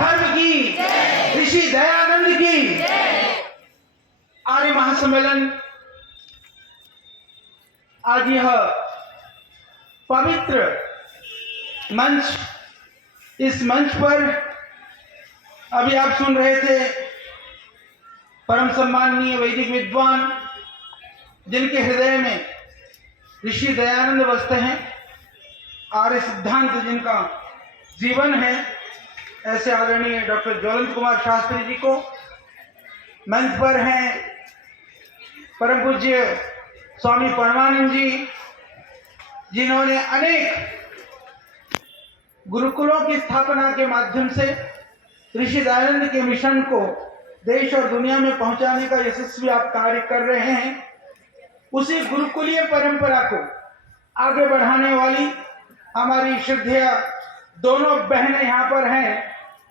धर्म की, ऋषि दयानंद की। आर्य महासम्मेलन आज यह पवित्र मंच, इस मंच पर अभी आप सुन रहे थे परम सम्माननीय वैदिक विद्वान जिनके हृदय में ऋषि दयानंद बसते हैं, आर्य सिद्धांत जिनका जीवन है, ऐसे आदरणीय डॉक्टर ज्वलंत कुमार शास्त्री जी को। मंच पर हैं परम पूज्य स्वामी परमानंद जी, जिन्होंने अनेक गुरुकुलों की स्थापना के माध्यम से ऋषि दयानंद के मिशन को देश और दुनिया में पहुंचाने का यशस्वी आप कार्य कर रहे हैं। उसी गुरुकुलीय परंपरा को आगे बढ़ाने वाली हमारी श्रद्धेय दोनों बहनें यहाँ पर हैं,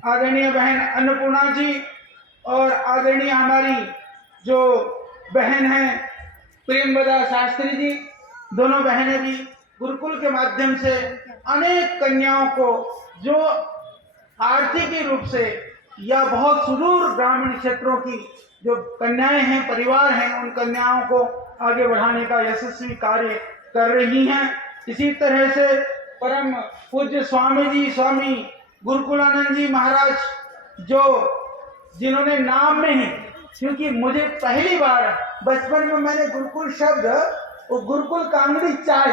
आदरणीय बहन अन्नपूर्णा जी और आदरणीय हमारी जो बहन हैं प्रेमवदा शास्त्री जी। दोनों बहनें भी गुरुकुल के माध्यम से अनेक कन्याओं को जो आर्थिक रूप से या बहुत सुदूर ग्रामीण क्षेत्रों की जो कन्याएं हैं, परिवार हैं, उन कन्याओं को आगे बढ़ाने का यशस्वी कार्य कर रही हैं। इसी तरह से परम पूज्य स्वामी जी, स्वामी गुरुकुलानंद जी महाराज, जो जिन्होंने नाम में ही, क्योंकि मुझे पहली बार बचपन में मैंने गुरुकुल शब्द, वो गुरुकुल कांगड़ी चाय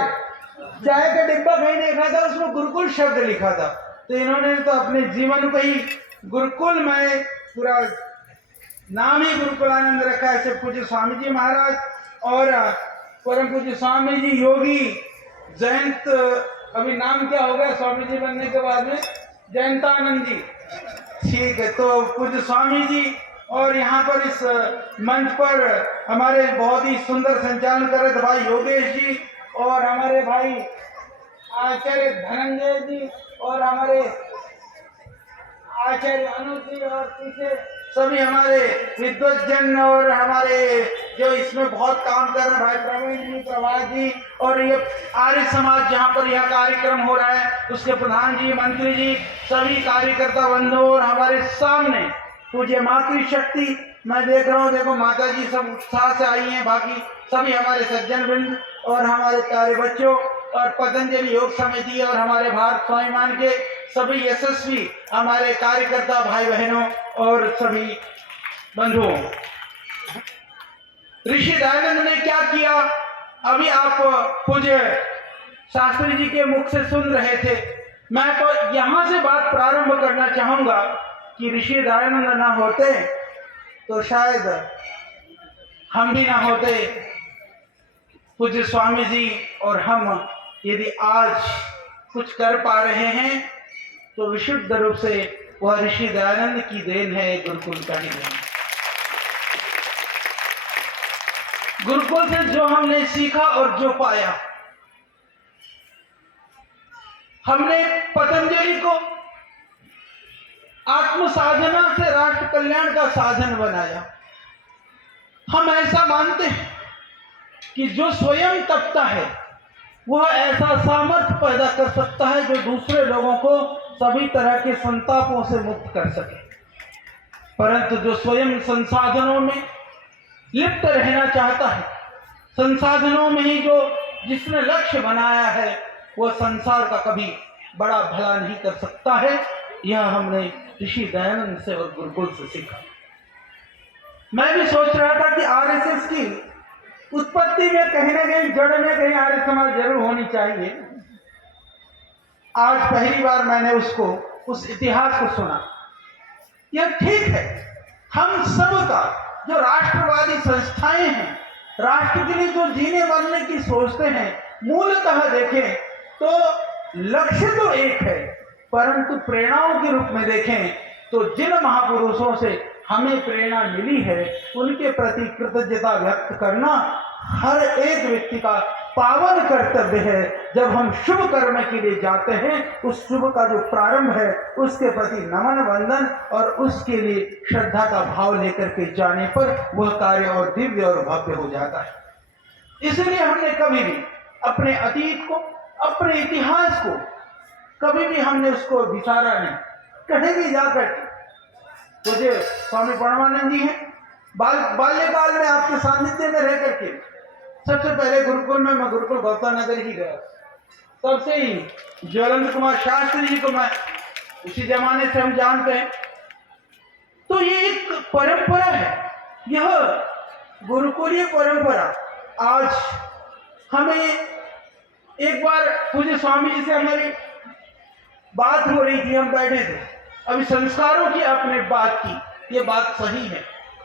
का डिब्बा कहीं देखा था, उसमें गुरुकुल शब्द लिखा था, तो इन्होंने तो अपने जीवन को ही गुरुकुल में पूरा नाम ही गुरुकुलानंद रखा है। ऐसे पूज्य स्वामी जी महाराज और परम पूज्य स्वामी जी योगी जयंत, अभी नाम क्या हो गया स्वामी जी बनने के बाद में, जयंतानंद जी, ठीक है। तो पूज्य स्वामी जी और यहाँ पर इस मंच पर हमारे बहुत ही सुंदर संचालन कर रहे भाई योगेश जी और हमारे भाई आचार्य धनंजय जी और हमारे आचार्य अनुज जी और पीछे सभी हमारे विद्वज्जन और हमारे जो इसमें बहुत काम कर रहे भाई प्रवीण जी, प्रभात जी और ये आर्य समाज जहाँ पर यह कार्यक्रम हो रहा है उसके प्रधान जी, मंत्री जी, सभी कार्यकर्ता बंधु और हमारे सामने पूज्य मातृशक्ति मैं देख रहा हूँ, देखो माता जी सब उत्साह से आई हैं, बाकी सभी हमारे सज्जन वृंद और हमारे प्यारे बच्चों और पतंजलि योग समिति और हमारे भारत स्वाभिमान के सभी यशस्वी हमारे कार्यकर्ता भाई बहनों और सभी बंधुओं। ऋषि दयानंद ने क्या किया, अभी आप पूज्य शास्त्री जी के मुख से सुन रहे थे। मैं तो यहां से बात प्रारंभ करना चाहूंगा कि ऋषि दयानंद ना होते तो शायद हम भी ना होते, पूज्य स्वामी जी और हम यदि आज कुछ कर पा रहे हैं तो विशुद्ध रूप से वह ऋषि दयानंद की देन है, गुरुकुल का ही देन। गुरुकुल से जो हमने सीखा और जो पाया, हमने पतंजलि को आत्म साधना से राष्ट्र कल्याण का साधन बनाया। हम ऐसा मानते हैं कि जो स्वयं तपता है वह ऐसा सामर्थ्य पैदा कर सकता है जो दूसरे लोगों को सभी तरह के संतापों से मुक्त कर सके, परंतु जो स्वयं संसाधनों में लिप्त रहना चाहता है, संसाधनों में ही जो जिसने लक्ष्य बनाया है, वह संसार का कभी बड़ा भला नहीं कर सकता है। यह हमने ऋषि दयानंद से और गुरुकुल से सीखा। मैं भी सोच रहा था कि आरएसएस की उत्पत्ति में कहीं ना कहीं जड़ में कहीं आर्य समाज जरूर होनी चाहिए। आज पहली बार मैंने उस इतिहास को सुना। यह ठीक है, हम सब का जो राष्ट्रवादी संस्थाएं हैं, राष्ट्र के लिए जो जीने मरने की सोचते हैं, मूलतः देखें तो लक्ष्य तो एक है, परंतु प्रेरणाओं के रूप में देखें तो जिन महापुरुषों से हमें प्रेरणा मिली है उनके प्रति कृतज्ञता व्यक्त करना हर एक व्यक्ति का पावन कर्तव्य है। जब हम शुभ कर्म के लिए जाते हैं, उस शुभ का जो प्रारंभ है उसके प्रति नमन वंदन और उसके लिए श्रद्धा का भाव लेकर के जाने पर वह कार्य और दिव्य और भव्य हो जाता है। इसलिए हमने कभी भी अपने अतीत को, अपने इतिहास को कभी भी हमने उसको विचारा नहीं। कहीं भी जाकर मुझे स्वामी परमानंद जी हैं, बाल्यकाल में आपके सानिध्य में रह करके सबसे पहले गुरुकुल में मैं गुरुकुल गौतम नगर ही गया। तब से ही ज्वलंत कुमार शास्त्री जी को मैं उसी जमाने से हम जानते हैं। तो ये एक परंपरा है, यह गुरुकुलीय परंपरा। आज हमें एक बार पूज्य स्वामी जी से हमारी बात हो रही थी, हम बैठे थे, अभी संस्कारों की आपने बात की। ये बात सही है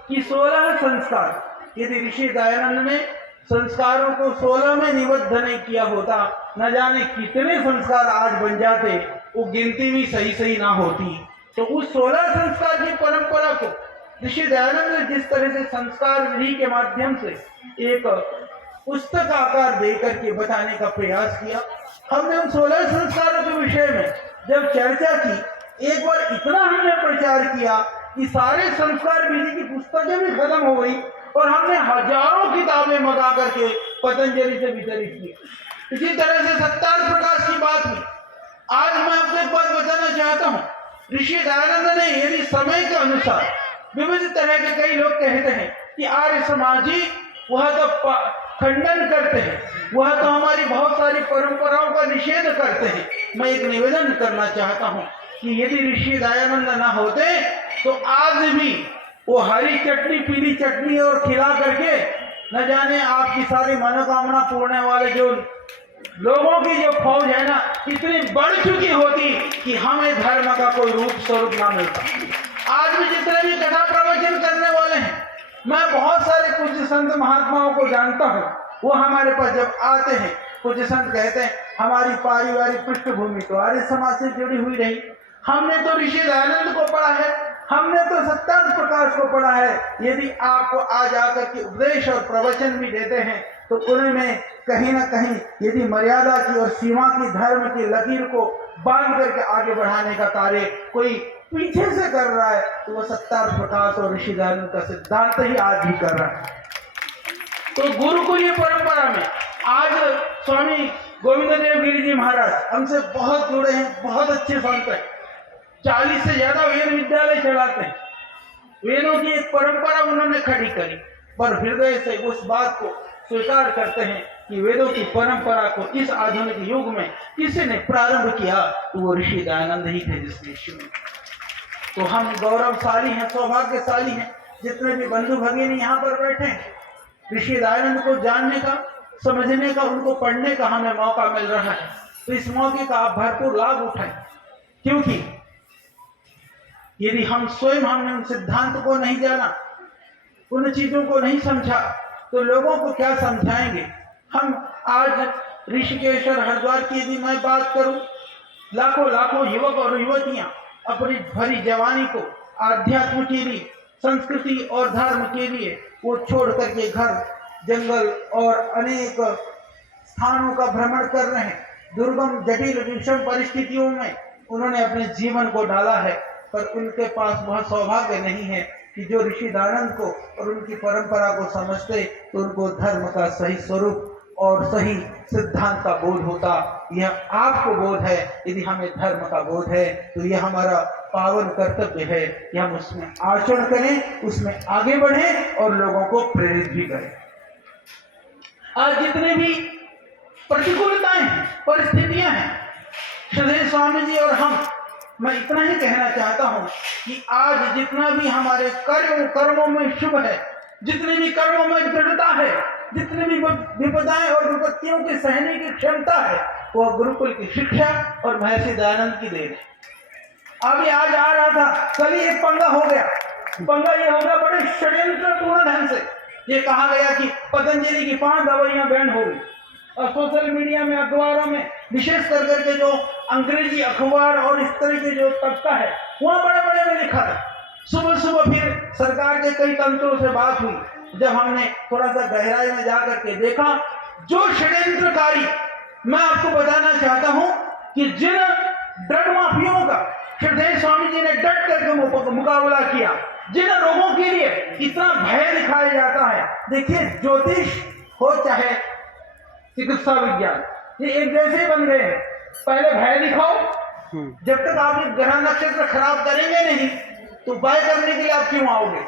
कि 16 संस्कार, यदि ऋषि दयानंद ने संस्कारों को 16 में निबद्ध नहीं किया होता, न जाने कितने संस्कार आज बन जाते, वो गिनती भी सही ना होती। तो उस 16 संस्कार की परंपरा को ऋषि दयानंद ने जिस तरह से संस्कार विधि के माध्यम से एक पुस्तक आकार देकर के बताने का प्रयास किया, हमने उन 16 संस्कारों के विषय में जब चर्चा की, एक बार इतना हमने प्रचार किया कि सारे संस्कार विधि की पुस्तकें भी खत्म हो गई और हमने हजारों किताबें मंगा करके पतंजलि से वितरित की। इसी तरह से सत्तार प्रकाश की बात हुई। आज मैं आपको एक बात बताना चाहता हूँ, ऋषि दयानंद ने यदि समय के अनुसार विविध तरह के, कई लोग कहते हैं कि आर्य समाजी वह तो खंडन करते हैं, वह तो हमारी बहुत सारी परंपराओं का निषेध करते हैं। मैं एक निवेदन करना चाहता हूँ कि यदि ऋषि दयानंद ना होते तो आज भी वो हरी चटनी पीली चटनी और खिला करके न जाने आपकी सारी मनोकामना पूर्ण वाले जो लोगों की जो फौज है ना, इतनी बढ़ चुकी होती कि हमें धर्म का कोई रूप स्वरूप ना मिलता। आज भी जितने भी कथा प्रवचन करने वाले हैं, मैं बहुत सारे पूज्य संत महात्माओं को जानता हूँ, वो हमारे पास जब आते हैं, पूज्य संत कहते हैं हमारी पारिवारिक पृष्ठभूमि तो आर्य समाज से जुड़ी हुई रही, हमने तो ऋषि दयानंद को पढ़ा है, हमने तो सत्तार प्रकाश को पढ़ा है। यदि आपको आज आकर के उपदेश और प्रवचन भी देते हैं तो उनमें कहीं ना कहीं यदि मर्यादा की और सीमा की, धर्म की लकीर को बांध करके आगे बढ़ाने का कार्य कोई पीछे से कर रहा है तो वह सत्तार प्रकाश और ऋषि दयानंद का सिद्धांत ही आज भी कर रहा है। तो गुरुकुलीय परंपरा में आज स्वामी गोविंद देव गिरि जी महाराज हमसे बहुत जुड़े हैं, बहुत अच्छे संत हैं, 40 से ज्यादा वेद विद्यालय चलाते हैं। वेदों की एक परंपरा उन्होंने खड़ी करी, पर हृदय से उस बात को स्वीकार करते हैं कि वेदों की परंपरा को इस आधुनिक युग में किसी ने प्रारंभ किया तो वो ऋषि दयानंद ही थे जिसने शुरू। तो हम गौरवशाली हैं, सौभाग्यशाली हैं, जितने भी बंधु भगिनी यहाँ पर बैठे हैं, ऋषि दयानंद को जानने का, समझने का, उनको पढ़ने का हमें मौका मिल रहा है। तो इस मौके का आप भरपूर लाभ उठाएं, क्योंकि यदि हम स्वयं हमने उन सिद्धांत को नहीं जाना, उन चीजों को नहीं समझा, तो लोगों को क्या समझाएंगे। हम आज ऋषिकेश और हरिद्वार की यदि मैं बात करूं, लाखों युवक और युवतियां अपनी भरी जवानी को आध्यात्म के लिए, संस्कृति और धर्म के लिए वो छोड़ करके घर, जंगल और अनेक स्थानों का भ्रमण कर रहे हैं। दुर्गम, जटिल, विषम परिस्थितियों में उन्होंने अपने जीवन को डाला है, पर उनके पास वह सौभाग्य नहीं है कि जो ऋषि दयानंद को और उनकी परंपरा को समझते तो उनको धर्म का सही स्वरूप और सही सिद्धांत का बोध होता। यह आपको बोध है, यदि हमें धर्म का बोध है तो यह हमारा पावन कर्तव्य है कि हम उसमें आचरण करें, उसमें आगे बढ़ें और लोगों को प्रेरित भी करें। आज जितने भी प्रतिकूलताएं हैं, परिस्थितियां हैं, श्रद्धेय स्वामी जी और हम, मैं इतना ही कहना चाहता हूं कि आज जितना भी हमारे कर्मों में शुभ है, जितने भी कर्मों में दृढ़ता है, जितनी भी विपदाएं और विपत्तियों के सहने की क्षमता है, वह गुरुकुल की शिक्षा और महर्षि दयानंद की देन है। अभी आज आ रहा था, कल ही एक पंगा हो गया। पंगा ये होगा बड़े षड्यंत्रपूर्ण ढंग से। ये कहा गया कि पतंजलि की 5 दवाइयां बैन हो गई, और सोशल मीडिया में, अखबारों में, विशेष कर करके जो अंग्रेजी अखबार और इस तरह के जो तबका है, वहाँ बड़े बड़े में लिखा था। सुबह सुबह फिर सरकार के कई तंत्रों से बात हुई, जब हमने थोड़ा सा गहराई में जाकर के देखा, जो षड्यंत्रकारी, मैं आपको बताना चाहता हूं कि जिन ड्रग माफियाओं का श्रद्धेय स्वामी जी ने डट करके मुकाबला किया, जिन लोगों के लिए इतना भय दिखाया जाता है, देखिए ज्योतिष हो चाहे चिकित्सा विज्ञान, ये एक जैसे ही बन गए हैं। पहले भय दिखाओ, जब तक आप ये ग्रह नक्षत्र खराब करेंगे नहीं तो उपाय करने के लिए आप क्यों आओगे?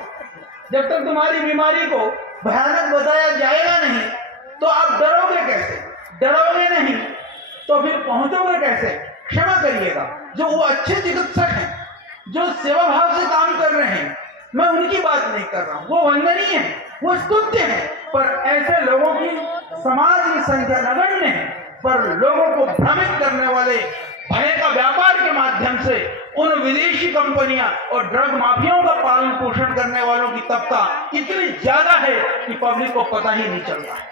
जब तक तुम्हारी बीमारी को भयानक बताया जाएगा नहीं तो आप डरोगे कैसे? डरोगे नहीं तो फिर पहुंचोगे कैसे? क्षमा करिएगा, जो वो अच्छे चिकित्सक हैं, जो सेवा भाव से काम कर रहे हैं, मैं उनकी बात नहीं कर रहा हूं, वो वंदनीय है, वो स्तुत्य है, पर ऐसे लोगों की समाज की संख्या नगण्य है। पर लोगों को भ्रमित करने वाले भय का व्यापार के माध्यम से उन विदेशी कंपनियां और ड्रग माफियाओं का पालन पोषण करने वालों की तबका इतनी ज्यादा है कि पब्लिक को पता ही नहीं चलता है।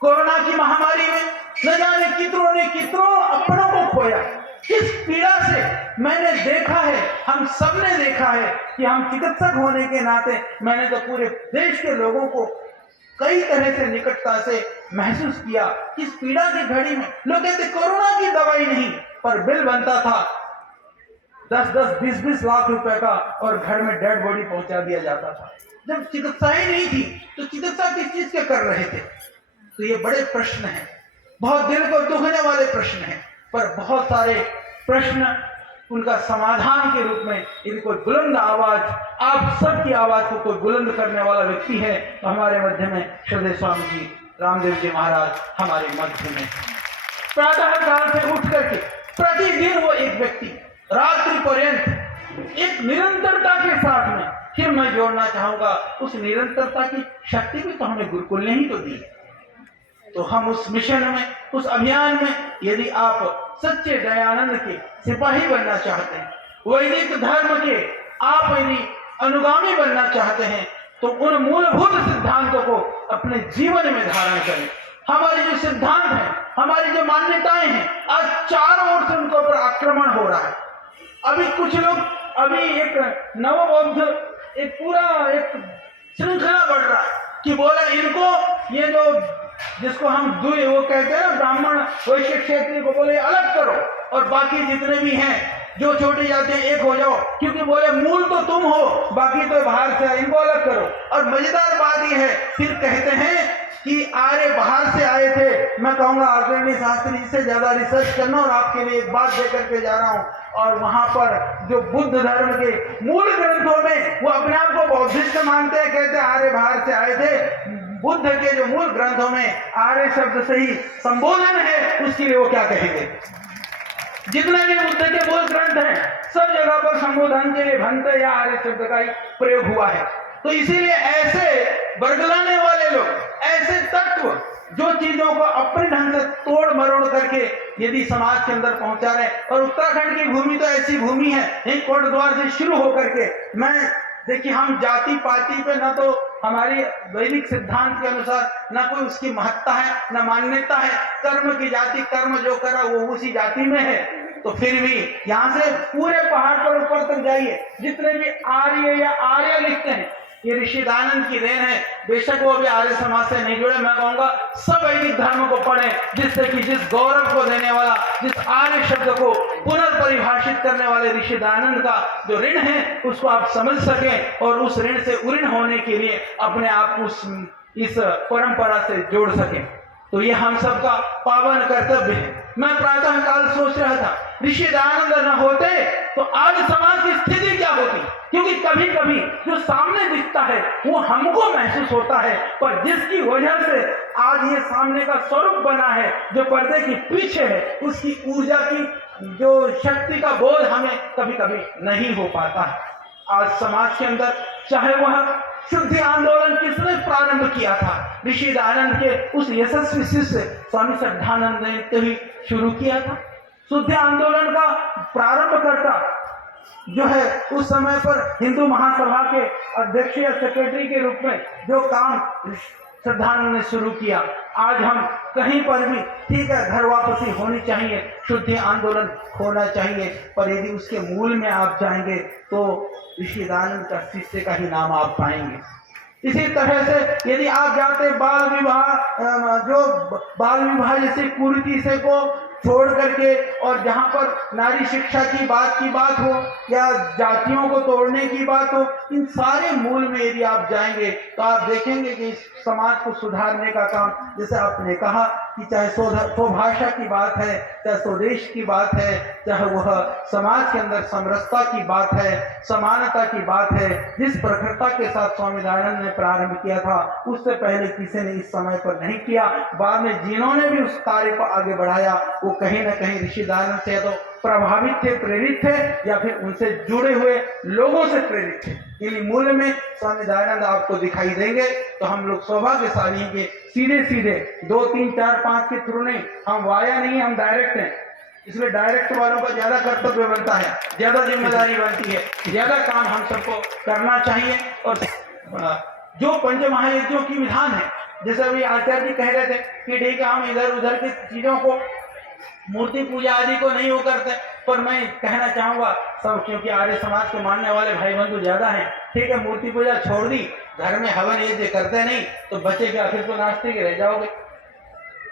कोरोना की महामारी में न जाने कितनों ने कितनों अपनों को खोया। किस पीड़ा से मैंने देखा है, हम सब ने देखा है कि हम चिकित्सक होने के नाते मैंने तो पूरे देश के लोगों को कई तरह से निकटता से महसूस किया। इस पीड़ा की घड़ी में लोग कहते कोरोना की दवाई नहीं, पर बिल बनता था 10-10, 20-20 लाख रुपए का और घर में डेड बॉडी पहुंचा दिया जाता था। जब चिकित्सा ही नहीं थी तो चिकित्सा किस चीज के कर रहे थे? तो ये बड़े प्रश्न हैं, बहुत दिल को दुखने वाले प्रश्न हैं, पर बहुत सारे प्रश्न उनका समाधान के रूप में यदि कोई बुलंद आवाज, आप सबकी आवाज को कोई बुलंद करने वाला व्यक्ति है तो हमारे मध्य में श्रद्धेय स्वामी जी रामदेव जी महाराज हमारे मध्य में प्रातः काल से उठ करके प्रतिदिन वो एक व्यक्ति रात्रि पर्यंत एक निरंतरता के साथ में, फिर मैं जोड़ना चाहूंगा उस निरंतरता की शक्ति भी तो हमें गुरुकुल ने ही तो दी है। तो हम उस मिशन में, उस अभियान में, यदि आप सच्चे दयानंद के सिपाही बनना चाहते हैं, वैदिक धर्म के आप यदि अनुगामी बनना चाहते हैं, तो उन मूलभूत सिद्धांतों को अपने जीवन में धारण करें। हमारे जो सिद्धांत हैं, हमारी जो मान्यताएं हैं, आज चारों ओर से उनके ऊपर आक्रमण हो रहा है। अभी कुछ लोग, अभी एक नवबौद्ध एक पूरा एक श्रृंखला बढ़ रहा है कि बोला इनको ये जो जिसको हम वो कहते हैं ना ब्राह्मण वैश्य क्षेत्रीय को बोले अलग करो और बाकी जितने भी हैं जो छोटी जाति हैं एक हो जाओ, क्योंकि बोले मूल तो तुम हो, बाकी तो बाहर से आए, इनको अलग करो। और मजेदार बात यह है, फिर कहते हैं कि आर्य बाहर से आए थे। मैं कहूंगा आदरणीय शास्त्री जी से ज्यादा रिसर्च करना, और आपके लिए एक बात दे करके जा रहा हूं। और वहां पर जो बुद्ध धर्म के मूल ग्रंथों में वो अपने आप को बौद्धिस्ट मानते हैं, कहते हैं आर्य बाहर से आए थे। बुद्ध के जो मूल ग्रंथों में आर्य शब्द से ही संबोधन है, उसके लिए वो क्या कहेंगे? जितने भी बुद्ध के मूल ग्रंथ हैं सब जगह पर संबोधन के लिए भंत या आर्य शब्द का ही प्रयोग हुआ है। तो इसीलिए ऐसे बरगलाने वाले लोग, ऐसे तत्व जो चीजों को अपने ढंग से तोड़ मरोड़ करके यदि समाज के अंदर पहुंचा रहे, और उत्तराखंड की भूमि तो ऐसी भूमि है, यही कोट द्वार से शुरू होकर के, मैं देखिए हम जाति पाति पे न तो हमारी वैदिक सिद्धांत के अनुसार न कोई उसकी महत्ता है न मान्यता है। कर्म की जाति, कर्म जो करा वो उसी जाति में है। तो फिर भी यहाँ से पूरे पहाड़ पर ऊपर तक जाइए, जितने भी आर्य या आर्य लिखते हैं ये ऋषि दयानंद की देन है। बेशक वो भी आर्य समाज से नहीं जुड़े, मैं कहूंगा सब वैदिक धर्म को पढ़े, जिससे कि जिस गौरव को देने वाला, जिस आर्य शब्द को पुनर्परिभाषित करने वाले ऋषि दयानंद का जो ऋण है उसको आप समझ सकें और उस ऋण से उऋण होने के लिए अपने आप को इस परंपरा से जोड़ सकें। तो ये हम सबका पावन कर्तव्य है। मैं प्रातः काल सोच रहा था ऋषि दयानंद न होते तो आज समाज की स्थिति क्या होती, क्योंकि कभी कभी जो सामने दिखता है वो हमको महसूस होता है, पर जिसकी वजह से आज ये सामने का स्वरूप बना है, जो पर्दे के पीछे है, उसकी ऊर्जा की जो शक्ति का बोध हमें कभी कभी नहीं हो पाता है। आज समाज के अंदर चाहे वह शुद्धि आंदोलन किसने प्रारंभ किया था, ऋषि दयानंद के उस यशस्वी शिष्य स्वामी श्रद्धानंद ने तो ही शुरू किया था। शुद्धि आंदोलन का प्रारंभकर्ता जो है उस समय पर हिंदू महासभा के अध्यक्ष या सेक्रेटरी के रूप में जो काम श्रद्धानंद ने शुरू किया, आज हम कहीं पर भी ठीक है घर वापसी होनी चाहिए, शुद्धि आंदोलन होना चाहिए, पर यदि उसके मूल में आप जाएंगे तो ऋषि दयानंद का शिष्य का ही नाम आप पाएंगे। इसी तरह से यदि आप जाते बाल विवाह जैसे कुरीति से को छोड़ करके, और जहाँ पर नारी शिक्षा की बात हो या जातियों को तोड़ने की बात हो, इन सारे मूल में यदि आप जाएंगे तो आप देखेंगे कि इस समाज को सुधारने का काम, जैसे आपने कहा कि चाहे स्वभाषा की बात है, चाहे स्वदेश की बात है, चाहे वह समाज के अंदर समरसता की बात है, समानता की बात है, जिस प्रखरता के साथ स्वामी दयानंद ने प्रारंभ किया था उससे पहले किसी ने इस समय पर नहीं किया। बाद में जिन्होंने भी उस कार्य को आगे बढ़ाया वो कहीं ना कहीं ऋषि दयानंद से तो प्रभावित थे, प्रेरित थे, या फिर उनसे जुड़े हुए लोगों से प्रेरित थे। इन्हीं मूल्य में स्वामी दयानंद आपको दिखाई देंगे। तो हम लोग सौभाग्यशाली हैं कि सीधे सीधे 2, 3, 4, 5 के थ्रू नहीं, हम वाया नहीं, हम डायरेक्ट हैं। इसलिए डायरेक्ट वालों का ज्यादा कर्तव्य बनता है, ज्यादा जिम्मेदारी बनती है, ज्यादा काम हम सबको करना चाहिए। और जो पंच महायज्ञों की विधान है, जैसे अभी आचार्य जी कह रहे थे कि ठीक है हम इधर उधर की चीजों को, मूर्ति पूजा आदि को नहीं वो करते, पर मैं कहना चाहूंगा सब, क्योंकि आर्य समाज को मानने वाले भाई बंधु ज्यादा हैं, ठीक है मूर्ति पूजा छोड़ दी, घर में हवन यज्ञ करते नहीं तो बचे क्या, फिर तो नास्तिक रह जाओगे।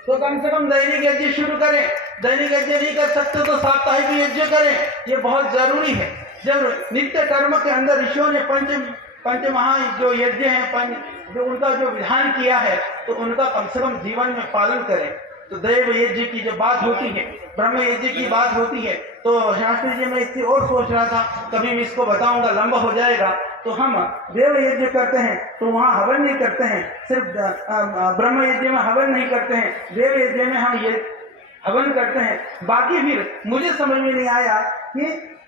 तो कम से कम दैनिक यज्ञ शुरू करें, दैनिक यज्ञ नहीं कर सकते तो साप्ताहिक यज्ञ करें, ये बहुत जरूरी है। जब नित्य कर्म के अंदर ऋषियों ने पंच महा जो यज्ञ है, जो उनका जो विधान किया है, तो उनका कम से कम जीवन में पालन करें। तो देव यज्ञ की जब बात होती है, ब्रह्म यज्ञ की बात होती है, तो शास्त्री जी मैं इसकी और सोच रहा था, कभी मैं इसको बताऊंगा, लंबा हो जाएगा। तो हम देव यज्ञ करते हैं तो वहाँ हवन नहीं करते हैं, सिर्फ ब्रह्म यज्ञ में हवन नहीं करते हैं, देव यज्ञ में हम ये हवन करते हैं। बाकी फिर मुझे समझ में नहीं आया कि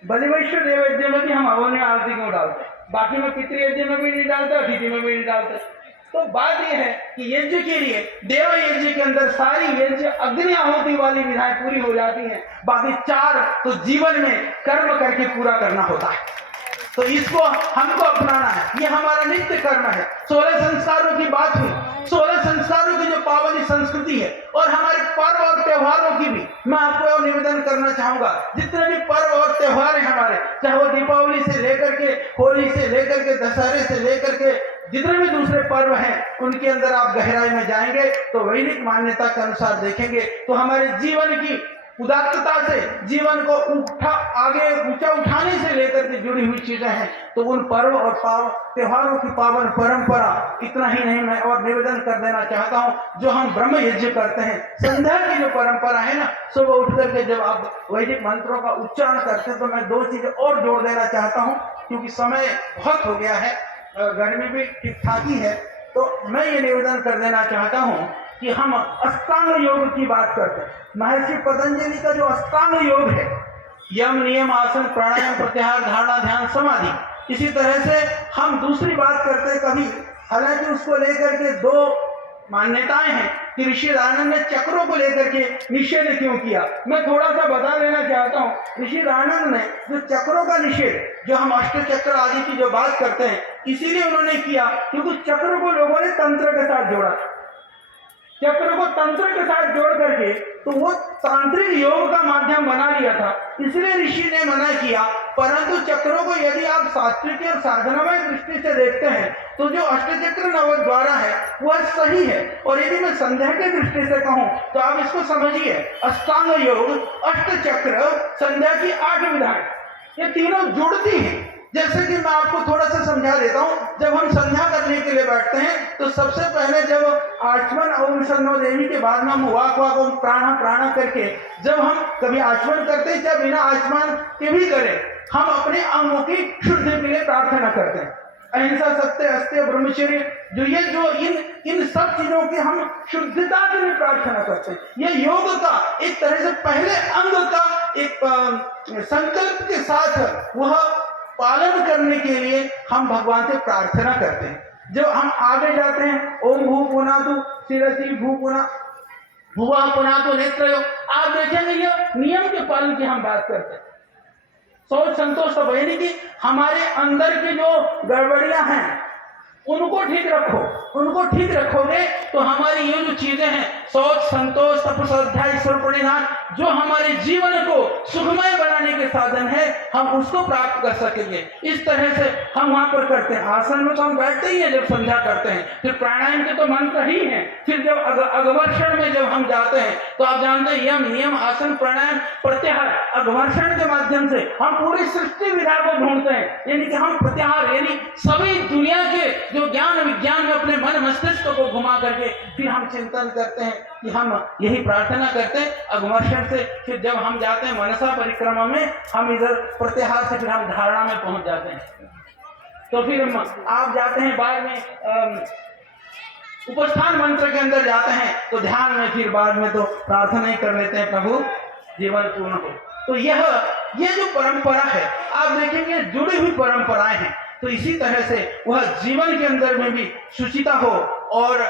बलिवैश्य देव यज्ञ में भी हम हवन में आरती क्यों डालते हैं, बाकी में पितृ यज्ञ में भी नहीं डालते, अतिथि में भी नहीं डालते। तो बात यह है कि यज्ञ के लिए देव यज्ञ के अंदर सारी यज्ञ अग्नि आहुति वाली विधाएं पूरी हो जाती हैं, बाकी 4 तो जीवन में कर्म करके पूरा करना होता है। तो इसको हमको अपनाना है, ये हमारा नित्य कर्म है। 16 संस्कारों की बात हुई, 16 संस्कारों की जो पावनी संस्कृति है, और हमारे पर्व और त्योहारों की भी मैं आपको निवेदन करना चाहूंगा। जितने भी पर्व और त्योहार हैं हमारे, चाहे वो दीपावली से लेकर के, होली से लेकर के, दशहरे से लेकर के, जितने भी दूसरे पर्व हैं, उनके अंदर आप गहराई में जाएंगे तो वैदिक मान्यता के अनुसार देखेंगे तो हमारे जीवन की उदात्तता से, जीवन को आगे ऊंचा उठाने से लेकर के जुड़ी हुई चीजें हैं। तो उन पर्व और त्योहारों की पावन परंपरा, इतना ही नहीं मैं और निवेदन कर देना चाहता हूं, जो हम ब्रह्म यज्ञ करते हैं, संध्या की जो परंपरा है ना, सुबह उठ करके जब आप वैदिक मंत्रों का उच्चारण करते हैं, तो मैं 2 चीजें और जोड़ देना चाहता हूँ, क्योंकि समय बहुत हो गया है, गर्मी भी ठीक ठाक ही है। तो मैं ये निवेदन कर देना चाहता हूँ कि हम अष्टांग योग की बात करते हैं। महर्षि पतंजलि का जो अष्टांग योग है, यम, नियम, आसन, प्राणायाम, प्रत्याहार, धारणा, ध्यान, समाधि, इसी तरह से हम दूसरी बात करते हैं कभी, हालांकि उसको लेकर के 2 मान्यताएं हैं कि ऋषि दयानंद ने चक्रों को लेकर के निषेध क्यों किया। मैं थोड़ा सा बता देना चाहता हूँ। ऋषि दयानंद ने जो चक्रों का निषेध, जो हम अष्ट चक्र आदि की जो बात करते हैं, इसीलिए उन्होंने किया क्योंकि चक्र को लोगों ने तंत्र के साथ जोड़ा था। चक्र को तंत्र के साथ जोड़ करके तो वो तांत्रिक योग का माध्यम बना लिया था, इसलिए ऋषि ने मना किया। परंतु चक्रों को यदि आप सात्विक और साधनामय दृष्टि से देखते हैं तो जो अष्टचक्र नवद्वारा है वह सही है। और यदि मैं संध्या की दृष्टि से कहूं तो आप इसको समझिए, अष्टांग योग, अष्टचक्र, संध्या की 8 विधाएं, ये तीनों जुड़ती हैं। जैसे कि मैं आपको थोड़ा सा समझा देता हूं, जब हम संध्या करने के लिए बैठते हैं तो सबसे पहले जब आचमन ओम शन्नो देवी के बाद में हम वाक प्राण करके जब हम कभी आचमन करते हैं, चाहे बिना आचमन के भी करें, हम अपने अंगों की शुद्धि के लिए प्रार्थना करते हैं। अहिंसा, सत्य, अस्त्य, ब्रह्मचर्य, जो इन सब चीजों की हम शुद्धता के लिए प्रार्थना करते हैं। यह योग का एक तरह से पहले अंग का एक संकल्प के साथ वह पालन करने के लिए हम भगवान से प्रार्थना करते हैं। जब हम आगे जाते हैं, ओम भू पुनातु शिरसी भू पुना भुवा पुनातु नेत्रयो, आप देखेंगे ये नियम के पालन की हम बात करते हैं। सोच संतोष बहनी की हमारे अंदर की जो गड़बड़ियां हैं उनको ठीक रखो, उनको ठीक रखोगे तो हमारी ये जो चीजें हैं, सोच, संतोष, तप, श्रद्धा, ईश्वर प्रणिधान, जो हमारे जीवन को सुखमय बनाने के साधन है, हम उसको प्राप्त कर सकेंगे। इस तरह से हम वहां पर करते हैं। आसन में तो हम बैठते ही हैं जब संध्या करते हैं, फिर प्राणायाम के तो मंत्र ही हैं। फिर जब अगवर्षण में जब हम जाते हैं तो आप जानते हैं यम, नियम, आसन, प्राणायाम, प्रत्याहार, अगवर्षण के माध्यम से हम पूरी सृष्टि विधा को ढूंढते हैं। यानी कि हम प्रत्याहार यानी सभी दुनिया के जो ज्ञान विज्ञान में अपने मन मस्तिष्क को घुमा करके फिर हम चिंतन करते हैं कि हम यही प्रार्थना करते हैं अगमर्षण से। फिर जब हम जाते हैं मनसा परिक्रमा में, हम इधर प्रत्याहार से फिर हम धारणा में पहुंच जाते हैं। तो फिर आप जाते हैं बाद में उपस्थान मंत्र के अंदर जाते हैं, तो ध्यान में फिर बाद में तो प्रार्थना ही कर लेते हैं, प्रभु जीवन पूर्ण हो। तो ये जो परंपरा है, आप देखेंगे जुड़ी हुई परंपराएं हैं। तो इसी तरह से वह जीवन के अंदर में भी शुचिता हो, और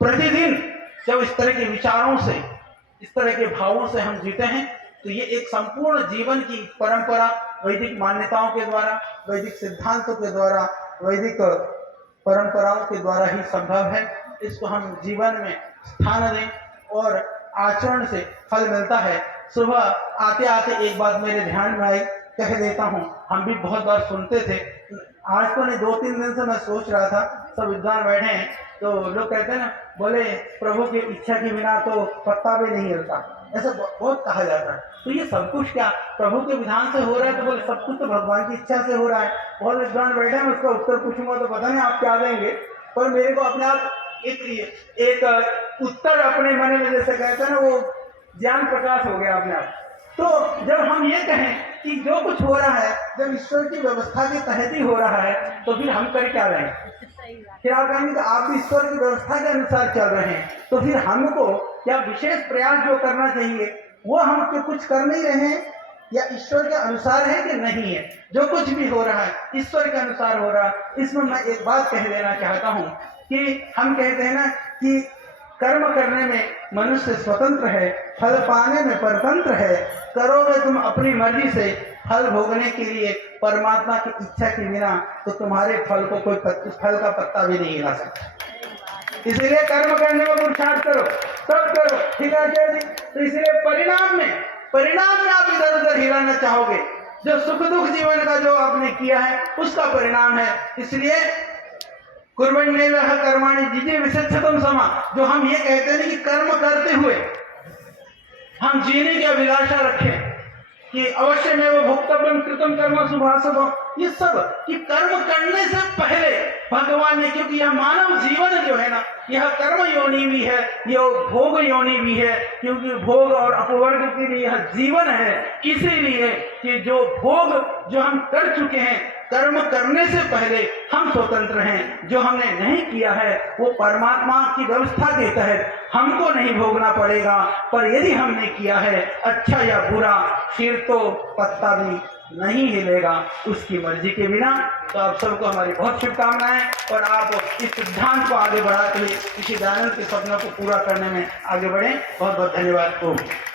प्रतिदिन जब इस तरह के विचारों से, इस तरह के भावों से हम जीते हैं, तो ये एक संपूर्ण जीवन की परंपरा वैदिक मान्यताओं के द्वारा, वैदिक सिद्धांतों के द्वारा, वैदिक परंपराओं के द्वारा ही संभव है। इसको हम जीवन में स्थान दें और आचरण से फल मिलता है। सुबह आते आते एक बात मेरे ध्यान में आई, कह देता हूँ। हम भी बहुत बार सुनते थे, आज तो नहीं 2-3 दिन से मैं सोच रहा था, सब विद्वान बैठे हैं तो लोग कहते हैं ना, बोले प्रभु की इच्छा के बिना तो पत्ता भी नहीं हिलता, ऐसा बहुत कहा जाता है। तो ये सब कुछ क्या प्रभु के विधान से हो रहा है? तो बोले सब कुछ तो भगवान की इच्छा से हो रहा है। बहुत विद्वान बैठे हैं, उसका उत्तर पूछूंगा तो पता नहीं आप क्या देंगे, पर मेरे को अपने आप एक उत्तर अपने मन में, जैसे कहते हैं ना, वो ज्ञान प्रकाश हो गया अपने आप। तो जब हम ये कहें कि जो कुछ हो रहा है जब ईश्वर की व्यवस्था के तहत ही हो रहा है, तो फिर हम कर क्या रहे हैं? फिर आप कहेंगे तो आप भी ईश्वर की व्यवस्था के अनुसार चल रहे हैं, तो फिर हमको क्या विशेष प्रयास जो करना चाहिए वो हम कुछ कर नहीं रहे हैं, या ईश्वर के अनुसार है कि नहीं है? जो कुछ भी हो रहा है ईश्वर के अनुसार हो रहा है। इसमें मैं एक बात कह देना चाहता हूँ कि हम कहते हैं ना कि कर्म करने में मनुष्य स्वतंत्र है, फल पाने में परतंत्र है। करोगे तुम अपनी मर्जी से, फल भोगने के लिए परमात्मा की इच्छा के बिना तो तुम्हारे फल को कोई फल का पत्ता भी नहीं हिला सकता। इसलिए कर्म करने में पुरुषार्थ करो, सब करो, ठीक है जी। तो इसलिए परिणाम में आप इधर उधर हिलाना चाहोगे, जो सुख दुख जीवन का जो आपने किया है उसका परिणाम है। इसलिए कुर्वन्नेवह कर्माणि जिजे विशेषतम समा, जो हम ये कहते हैं कि कर्म करते हुए हम जीने की अभिलाषा रखें कि अवश्य में वो भोक्तव्यम कृतम कर्म शुभाशुभम, ये सब कि कर्म करने से पहले भगवान ने, क्योंकि यह मानव जीवन जो है ना, यह कर्म योनि भी है, यह भोग योनि भी है, क्योंकि भोग और अपवर्ग के लिए यह जीवन है। इसीलिए कि जो भोग जो हम कर चुके हैं, कर्म करने से पहले हम स्वतंत्र हैं। जो हमने नहीं किया है वो परमात्मा की व्यवस्था के तहत हमको नहीं भोगना पड़ेगा, पर यदि हमने किया है अच्छा या बुरा, फिर तो पत्ता भी नहीं हिलेगा उसकी मर्जी के बिना। तो आप सबको हमारी बहुत शुभकामनाएं, और आप इस सिद्धांत को आगे बढ़ाते हुए इसी दयानंद के सपनों को पूरा करने में आगे बढ़ें। बहुत बहुत धन्यवाद।